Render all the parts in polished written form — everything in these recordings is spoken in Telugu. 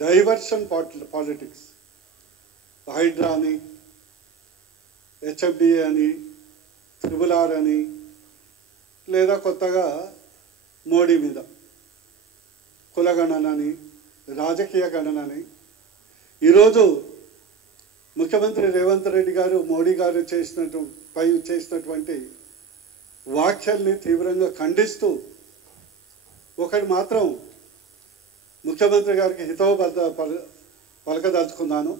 డైవర్షన్ పాలిటిక్స్, హైడ్రా అని, హెచ్ఎఫ్డిఏ అని, RRR అని, లేదా కొత్తగా మోడీ మీద కులగణనని, రాజకీయ గణనని. ఈరోజు ముఖ్యమంత్రి రేవంత్ రెడ్డి గారు మోడీ గారు చేసినటువంటి వ్యాఖ్యల్ని తీవ్రంగా ఖండిస్తూ ఒకటి మాత్రం ముఖ్యమంత్రి గారికి హితవు పలకదలుచుకున్నాను.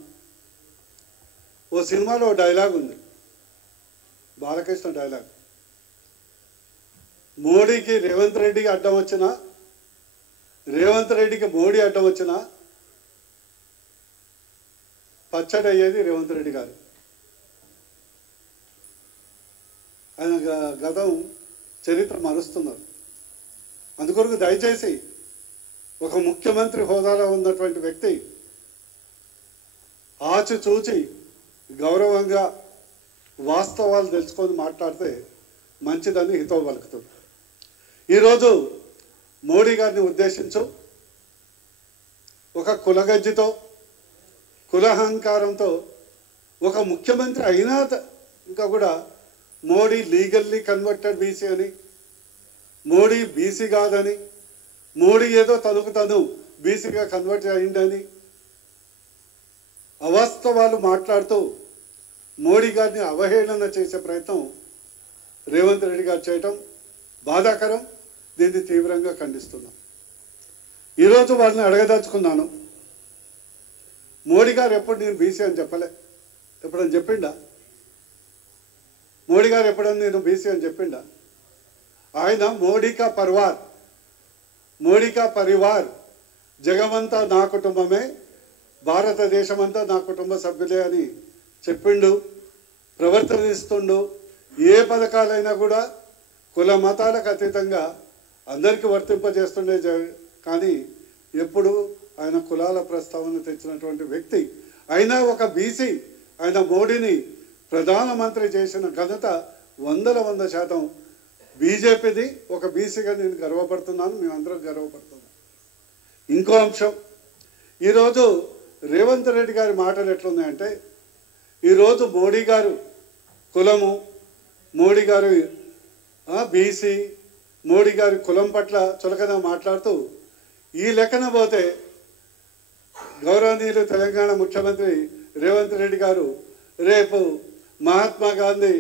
ఓ సినిమాలో డైలాగ్ ఉంది, బాలకృష్ణ డైలాగ్. మోడీకి రేవంత్ రెడ్డికి అడ్డం వచ్చినా, రేవంత్ రెడ్డికి మోడీ అడ్డం వచ్చినా పచ్చడి అయ్యేది రేవంత్ రెడ్డి గారు. ఆయన గతం చరిత్ర మరుస్తున్నారు. అందుకొరకు దయచేసి ఒక ముఖ్యమంత్రి హోదాలో ఉన్నటువంటి వ్యక్తి ఆచిచూచి గౌరవంగా వాస్తవాలు తెలుసుకొని మాట్లాడితే మంచిదని హితవు పలుకుతుంది. ఈరోజు మోడీ గారిని ఉద్దేశించు ఒక కులగజ్జితో, కులహంకారంతో ఒక ముఖ్యమంత్రి అయినా ఇంకా కూడా మోడీ లీగల్లీ కన్వర్టెడ్ బీసీ అని, మోడీ బీసీ కాదని, మోడీ ఏదో తను బీసీగా కన్వర్ట్ అయిందని అవాస్తవాలు మాట్లాడుతూ మోడీ గారిని అవహేళన చేసే ప్రయత్నం రేవంత్ రెడ్డి గారు చేయటం బాధాకరం. దీన్ని తీవ్రంగా ఖండిస్తున్నాం. ఈరోజు వాళ్ళని అడగదలుచుకున్నాను, మోడీ గారు ఎప్పుడు నేను బీసీ అని చెప్పలే, ఎప్పుడని చెప్పిండా? మోడీ గారు ఎప్పుడన్నా నేను బీసీ అని చెప్పిండా? ఆయన మోడీ కా పరివార్, జగమంతా నా కుటుంబమే, భారతదేశమంతా నా కుటుంబ సభ్యులే అని చెప్పిండు, ప్రవర్తనిస్తుండు. ఏ పథకాలైనా కూడా కుల మతాలకు అతీతంగా అందరికీ వర్తింపజేస్తుండే. కానీ ఎప్పుడు ఆయన కులాల ప్రస్తావన తెచ్చినటువంటి వ్యక్తి. అయినా ఒక బీసీ ఆయన మోడీని ప్రధానమంత్రి చేసిన ఘనత 100% బీజేపీది. ఒక బీసీగా నేను గర్వపడుతున్నాను, మేమందరం గర్వపడుతున్నాం. ఇంకో అంశం, ఈరోజు రేవంత్ రెడ్డి గారి మాటలు ఎట్లున్నాయంటే, ఈరోజు మోడీ గారు కులము, మోడీ గారు బీసీ, మోడీ గారి కులం పట్ల చులకన మాట్లాడుతూ ఈ లెక్కన పోతే గౌరవనీయులు తెలంగాణ ముఖ్యమంత్రి రేవంత్ రెడ్డి గారు రేపు మహాత్మా గాంధీ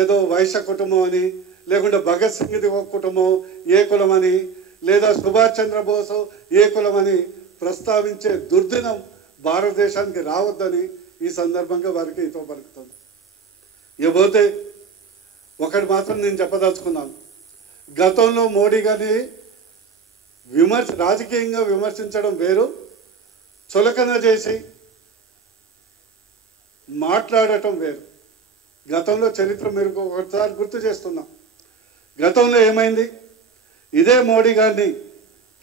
ఏదో వైశ్య కుటుంబం అని, లేకుంటే భగత్ సింగ్ది ఒక కుటుంబం ఏ కులం అని, లేదా సుభాష్ చంద్రబోస్ ఏ కులం అని ప్రస్తావించే దుర్దినం భారతదేశానికి రావద్దని ఈ సందర్భంగా వారికి హితవు పలుకుతుంది. ఇకపోతే ఒకటి మాత్రం నేను చెప్పదలుచుకున్నాను, గతంలో మోడీ గారిని రాజకీయంగా విమర్శించడం వేరు, చులకన చేసి మాట్లాడటం వేరు. గతంలో చరిత్ర మీరు ఒకసారి గుర్తు చేస్తున్నాం. గతంలో ఏమైంది? ఇదే మోడీ గారిని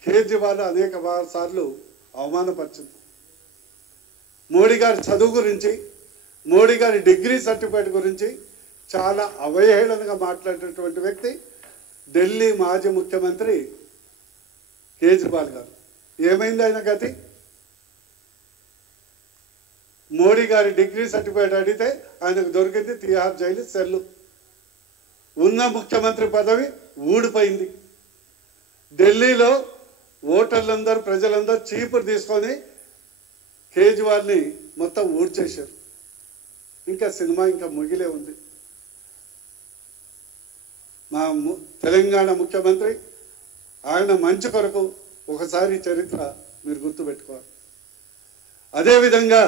కేజ్రీవాల్ అనేక సార్లు అవమానపరిచింది. మోడీ గారి చదువు గురించి, మోడీ గారి డిగ్రీ సర్టిఫికేట్ గురించి చాలా అవహేళనగా మాట్లాడేటువంటి వ్యక్తి ఢిల్లీ మాజీ ముఖ్యమంత్రి కేజ్రీవాల్ గారు. ఏమైంది ఆయన గతి? మోడీ గారి డిగ్రీ సర్టిఫికేట్ అడిగితే ఆయనకు దొరికింది తిహార్ జైలు సెల్లు. ఉన్న ముఖ్యమంత్రి పదవి ఊడిపోయింది. ఢిల్లీలో ఓటర్లందరూ, ప్రజలందరూ చీపురు తీసుకొని కేజ్రీవాల్ని మొత్తం ఊడ్చేశారు. ఇంకా సినిమా ఇంకా ముగిలే ఉంది. మా తెలంగాణ ముఖ్యమంత్రి ఆయన మంచి కొరకు ఒకసారి చరిత్ర మీరు గుర్తుపెట్టుకోవాలి. అదేవిధంగా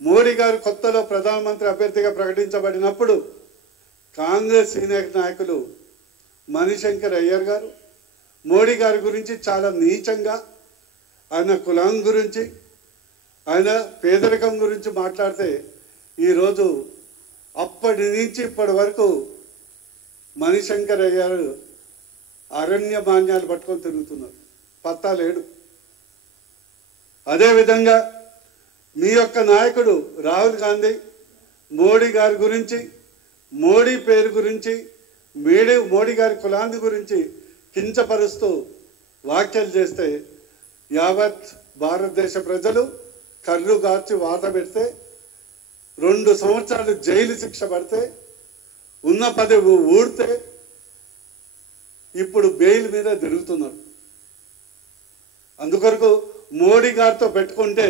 మోడీ గారు కొత్తలో ప్రధానమంత్రి అభ్యర్థిగా ప్రకటించబడినప్పుడు కాంగ్రెస్ సీనియర్ నాయకులు మణిశంకర్ అయ్యర్ గారు మోడీ గారి గురించి చాలా నీచంగా, ఆయన కులం గురించి, ఆయన పేదరికం గురించి మాట్లాడితే ఈరోజు అప్పటి నుంచి ఇప్పటి వరకు మణిశంకర్ అయ్యర్ అరణ్య మాన్యాలు పట్టుకొని తిరుగుతున్నారు, పత్తా లేడు. అదేవిధంగా మీ యొక్క నాయకుడు రాహుల్ గాంధీ మోడీ గారి గురించి, మోడీ పేరు గురించి, మోడీ గారి కులాన్ని గురించి కించపరుస్తూ వ్యాఖ్యలు చేస్తే యావత్ భారతదేశ ప్రజలు కళ్ళు గార్చి వాత పెడితే 2 సంవత్సరాలు జైలు శిక్ష పడితే ఉన్న పదవి ఊడితే ఇప్పుడు బెయిల్ మీద తిరుగుతున్నారు. అందుకొరకు మోడీ గారితో పెట్టుకుంటే